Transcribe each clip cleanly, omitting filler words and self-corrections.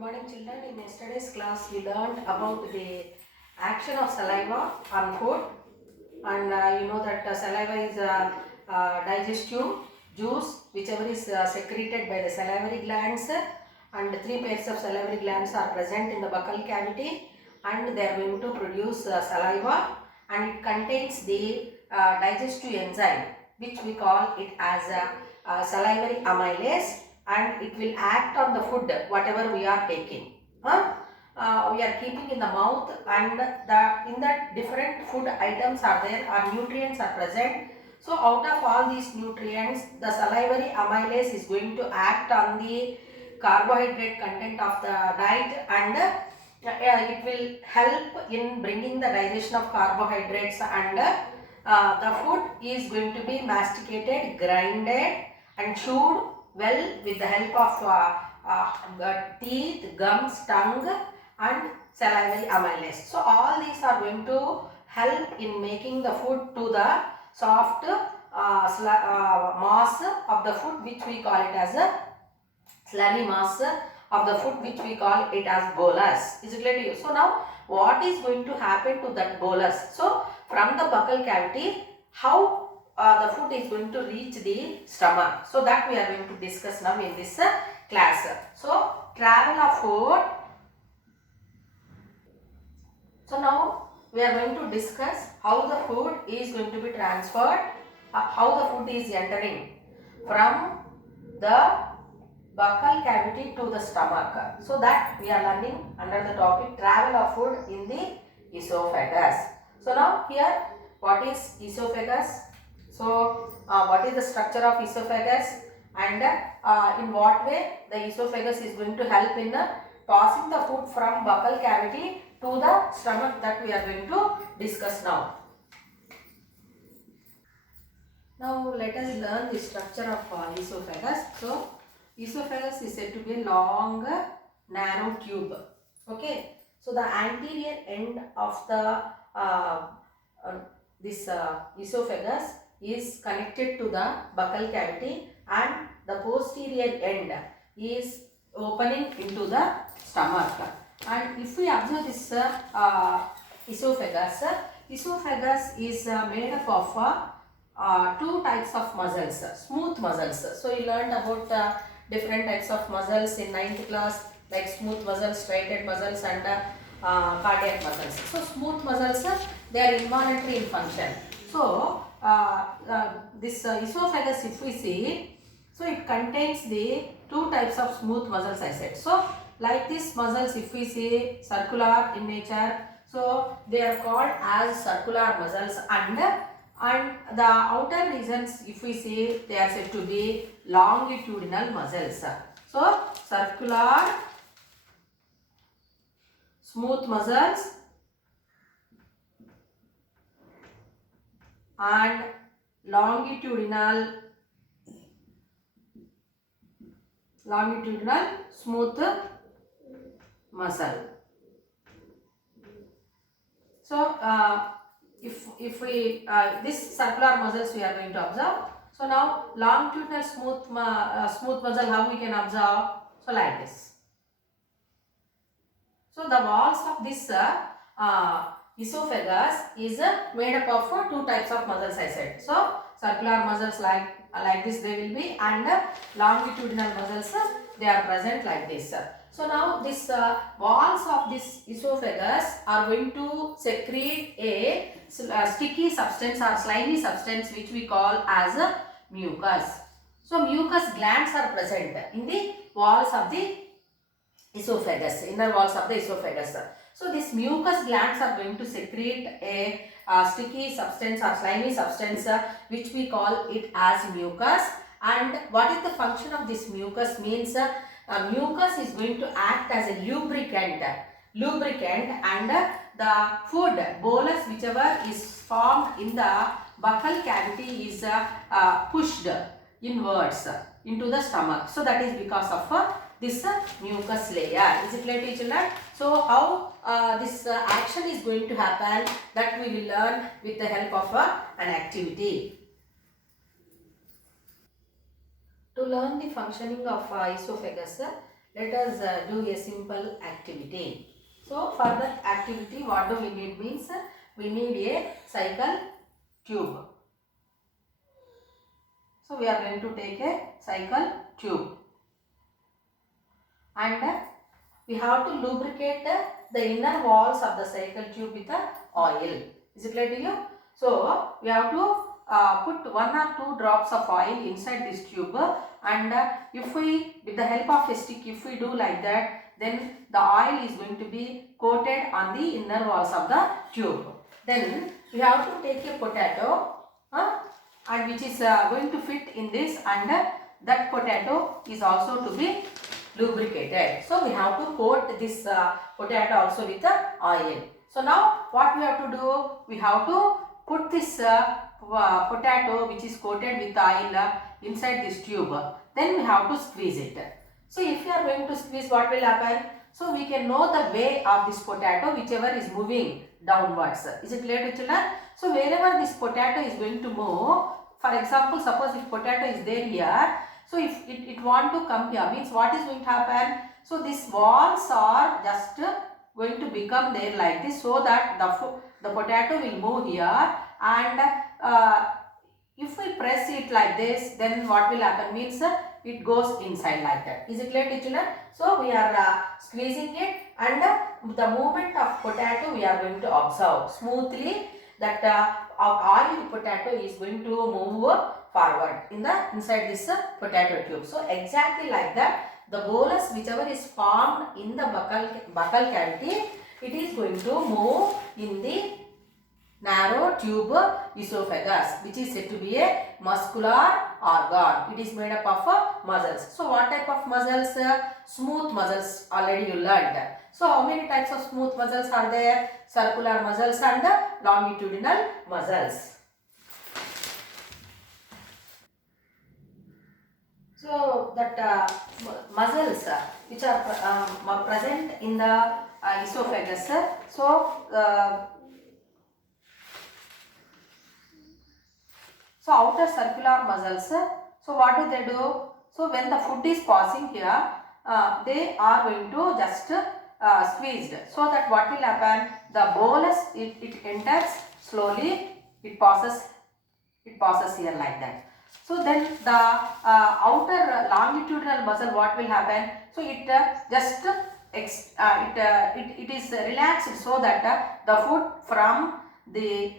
morning, children. In yesterday's class, we learned about the action of saliva on food, and you know that saliva is a digestive juice, whichever is secreted by the salivary glands, and three pairs of salivary glands are present in the buccal cavity, and they are going to produce saliva, and it contains the digestive enzyme, which we call it as salivary amylase, and it will act on the food whatever we are taking. We are keeping in the mouth, and in that different food items are there, or nutrients are present. So out of all these nutrients, the salivary amylase is going to act on the carbohydrate content of the diet, and it will help in bringing the digestion of carbohydrates, and the food is going to be masticated, grinded and chewed well with the help of teeth, gums, tongue and salivary amylase. So all these are going to help in making the food to the soft mass of the food, which we call it as a slurry mass of the food, which we call it as bolus. Is it clear to you? So now what is going to happen to that bolus? So from the buccal cavity, how the food is going to reach the stomach. So that we are going to discuss now in this class. So travel of food. So now we are going to discuss how the food is going to be transferred, how the food is entering from the buccal cavity to the stomach. So that we are learning under the topic travel of food in the esophagus. So now here, what is esophagus? So what is the structure of esophagus, and in what way the esophagus is going to help in passing the food from buccal cavity to the stomach, that we are going to discuss now. Now let us learn the structure of esophagus. So esophagus is said to be a long, narrow tube. Okay. So the anterior end of the esophagus is connected to the buccal cavity, and the posterior end is opening into the stomach. And if we observe this esophagus is made up of two types of muscles, smooth muscles. So you learned about different types of muscles in 9th class, like smooth muscles, striated muscles and cardiac muscles. So smooth muscles, they are involuntary in function. So this esophagus, if we see, so it contains the two types of smooth muscles, I said. So like these muscles, if we see circular in nature, so they are called as circular muscles, and the outer regions, if we see, they are said to be longitudinal muscles. So circular smooth muscles and longitudinal smooth muscle. So if we this circular muscles we are going to observe. So now longitudinal smooth muscle, how we can observe? So like this. So the walls of this esophagus is made up of two types of muscles, I said. So circular muscles like this they will be, and longitudinal muscles they are present like this. So now this walls of this esophagus are going to secrete a sticky substance or slimy substance, which we call as a mucus. So mucus glands are present in the walls of the esophagus, inner walls of the esophagus. So these mucus glands are going to secrete a sticky substance or slimy substance, which we call it as mucus. And what is the function of this mucus means, mucus is going to act as a lubricant, and the food bolus whichever is formed in the buccal cavity is pushed inwards into the stomach. So that is because of this mucus layer. Is it clear to children? So how this action is going to happen, that we will learn with the help of an activity. To learn the functioning of esophagus, let us do a simple activity. So for that activity, what do we need means we need a cycle tube. So we are going to take a cycle tube and we have to lubricate the inner walls of the cycle tube with oil. Is it clear to you? So we have to put 1 or 2 drops of oil inside this tube, and if we, with the help of a stick, if we do like that, then the oil is going to be coated on the inner walls of the tube. Then we have to take a potato and which is going to fit in this, and that potato is also to be lubricated. So we have to coat this potato also with oil. So now what we have to do, we have to put this potato which is coated with oil inside this tube. Then we have to squeeze it. So if you are going to squeeze, what will happen? So we can know the way of this potato whichever is moving downwards. Is it clear to children? So wherever this potato is going to move, for example, suppose if potato is there here, so if it want to come here, means what is going to happen? So these walls are just going to become there like this, so that the potato will move here, and if we press it like this, then what will happen means it goes inside like that. Is it clear to children? So we are squeezing it, and the movement of potato we are going to observe smoothly, that our oil potato is going to move forward in the inside this potato tube. So exactly like that, the bolus whichever is formed in the buccal cavity, it is going to move in the narrow tube esophagus, which is said to be a muscular organ. It is made up of muscles. So what type of muscles? Smooth muscles, already you learned. So how many types of smooth muscles are there? Circular muscles and longitudinal muscles. So that muscles which are present in the esophagus. So outer circular muscles. So what do they do? So when the food is passing here, they are going to just squeezed. So that what will happen? The bolus it enters slowly. It passes here like that. So then the outer longitudinal muscle, what will happen? So it just it is relaxed, so that the food from the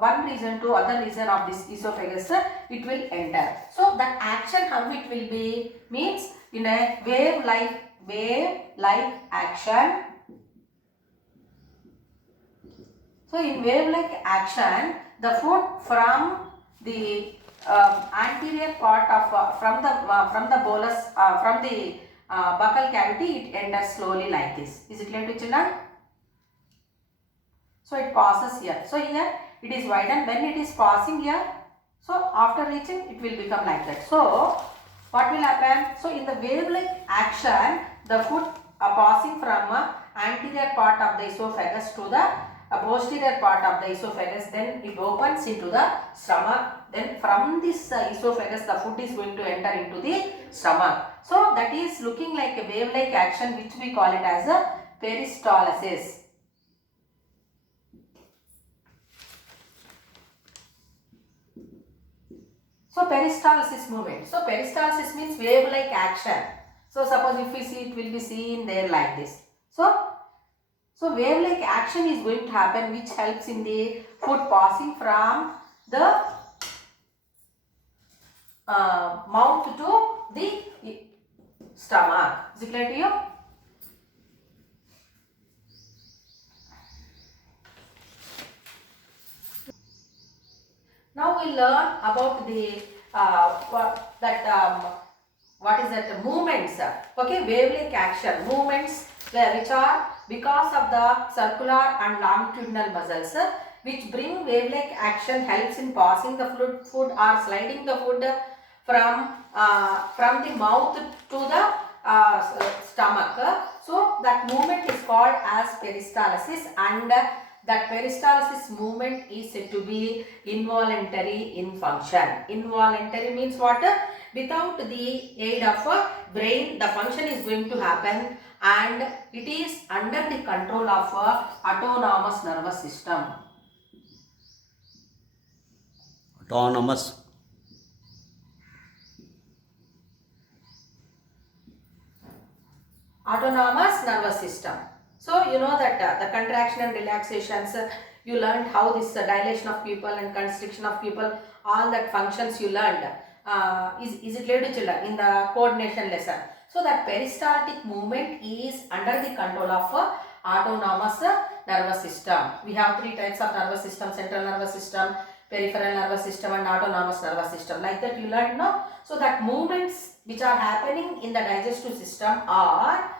one region to other region of this esophagus, it will enter. So that action, how it will be means in a wave like action. So in wave like action, the food from the anterior part of from the bolus from the buccal cavity, it enters slowly like this. Is it clear to children? So it passes here. So here it is widened. When it is passing here, so after reaching, it will become like that. So what will happen? So in the wave-like action, the food passing from anterior part of the esophagus to the posterior part of the esophagus, then it opens into the stomach. Then from this esophagus, the food is going to enter into the stomach. So that is looking like a wave-like action, which we call it as a peristalsis. So peristalsis movement. So peristalsis means wave-like action. So suppose if we see, it will be seen there like this. So wave-like action is going to happen, which helps in the food passing from the mouth to the stomach. Is it clear to you? Now we learn about the what is that movements. Okay, wave-like action movements which are because of the circular and longitudinal muscles, which bring wave-like action, helps in passing the food or sliding the food from the mouth to the stomach. So that movement is called as peristalsis, and that peristalsis movement is said to be involuntary in function. Involuntary means what? Without the aid of a brain, the function is going to happen, and it is under the control of a autonomous nervous system. Autonomous. Autonomous nervous system. So you know that the contraction and relaxations, you learned how this dilation of pupil and constriction of pupil, all that functions you learned. Is it clear to children in the coordination lesson? So that peristaltic movement is under the control of autonomous nervous system. We have three types of nervous system: central nervous system, peripheral nervous system, and autonomous nervous system. Like that you learned, no? So that movements which are happening in the digestive system are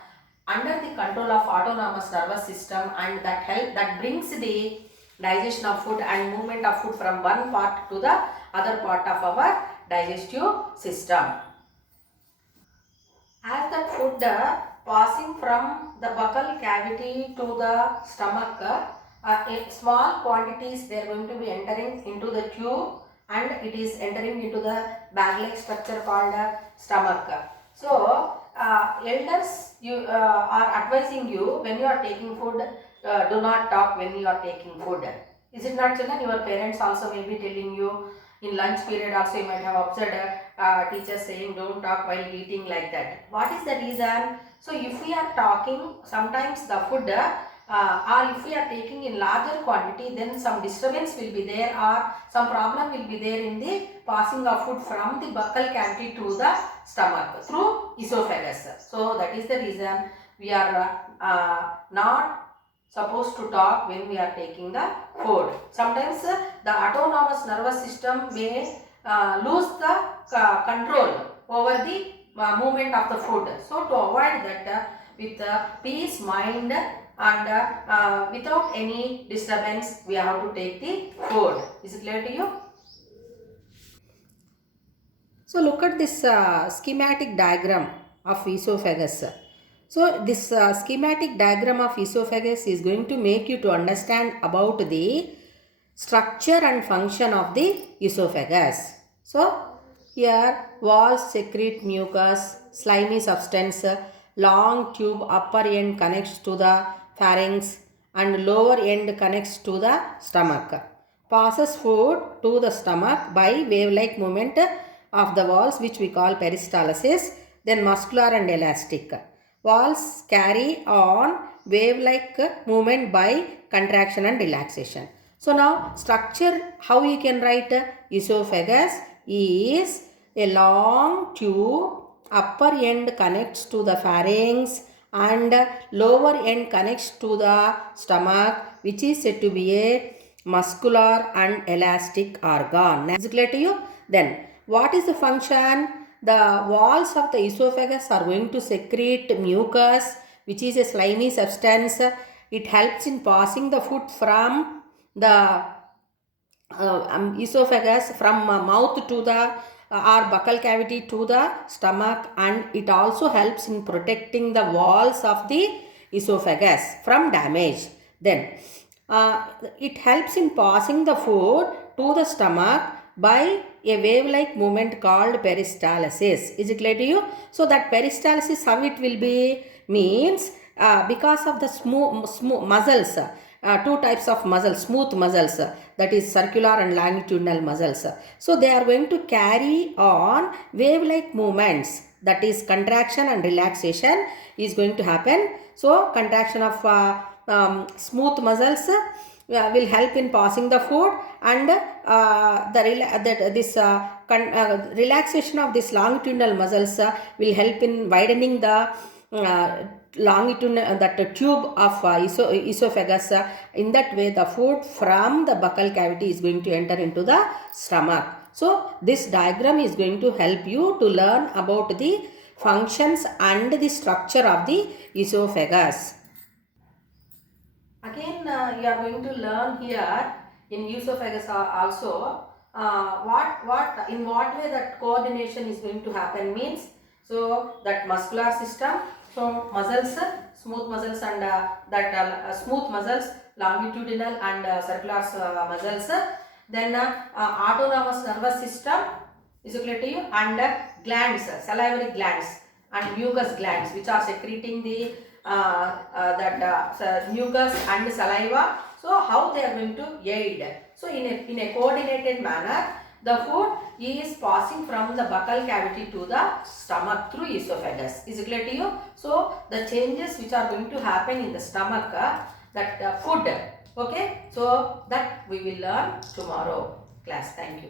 under the control of autonomous nervous system, and that brings the digestion of food and movement of food from one part to the other part of our digestive system. As that food passing from the buccal cavity to the stomach, small quantities they are going to be entering into the tube, and it is entering into the bag-like structure called stomach. So elders are advising you, when you are taking food, do not talk when you are taking food. Is it not, children? Your parents also may be telling you. In lunch period also you might have observed teachers saying don't talk while eating, like that. What is the reason? So if we are talking, sometimes the food or if we are taking in larger quantity, then some disturbance will be there, or some problem will be there in the passing of food from the buccal cavity to the stomach through esophagus. So that is the reason we are not supposed to talk when we are taking the food. Sometimes the autonomous nervous system may lose the control over the movement of the food. So to avoid that, with peace mind and without any disturbance, we have to take the food. Is it clear to you? So look at this schematic diagram of esophagus. So this schematic diagram of esophagus is going to make you to understand about the structure and function of the esophagus. So here walls secrete mucus, slimy substance, long tube upper end connects to the pharynx and lower end connects to the stomach. Passes food to the stomach by wave-like movement of the walls, which we call peristalsis, then muscular and elastic. Walls carry on wave-like movement by contraction and relaxation. So now structure, how you can write? Esophagus is a long tube, upper end connects to the pharynx and lower end connects to the stomach, which is said to be a muscular and elastic organ. Is it clear to you? Then what is the function? The walls of the esophagus are going to secrete mucus, which is a slimy substance. It helps in passing the food from the esophagus, from mouth to the or buccal cavity to the stomach, and it also helps in protecting the walls of the esophagus from damage. Then it helps in passing the food to the stomach by a wave-like movement called peristalsis. Is it clear to you? So that peristalsis, how it will be? Means because of the smooth muscles, two types of muscles, smooth muscles, that is circular and longitudinal muscles. So they are going to carry on wave-like movements, that is contraction and relaxation is going to happen. So contraction of smooth muscles will help in passing the food, and relaxation of this longitudinal muscles will help in widening the longitudinal that tube of esophagus. In that way the food from the buccal cavity is going to enter into the stomach. So this diagram is going to help you to learn about the functions and the structure of the esophagus. Again you are going to learn here in esophagus also in what way that coordination is going to happen. Means, so that muscular system, so muscles smooth muscles and smooth muscles, longitudinal and circular muscles. Then autonomous nervous system is equal to you, and glands, salivary glands and mucus glands, which are secreting the mucus and saliva. So how they are going to aid? So in a coordinated manner, the food is passing from the buccal cavity to the stomach through esophagus. Is it clear to you? So the changes which are going to happen in the stomach, that food. Okay, so that we will learn tomorrow class. Thank you.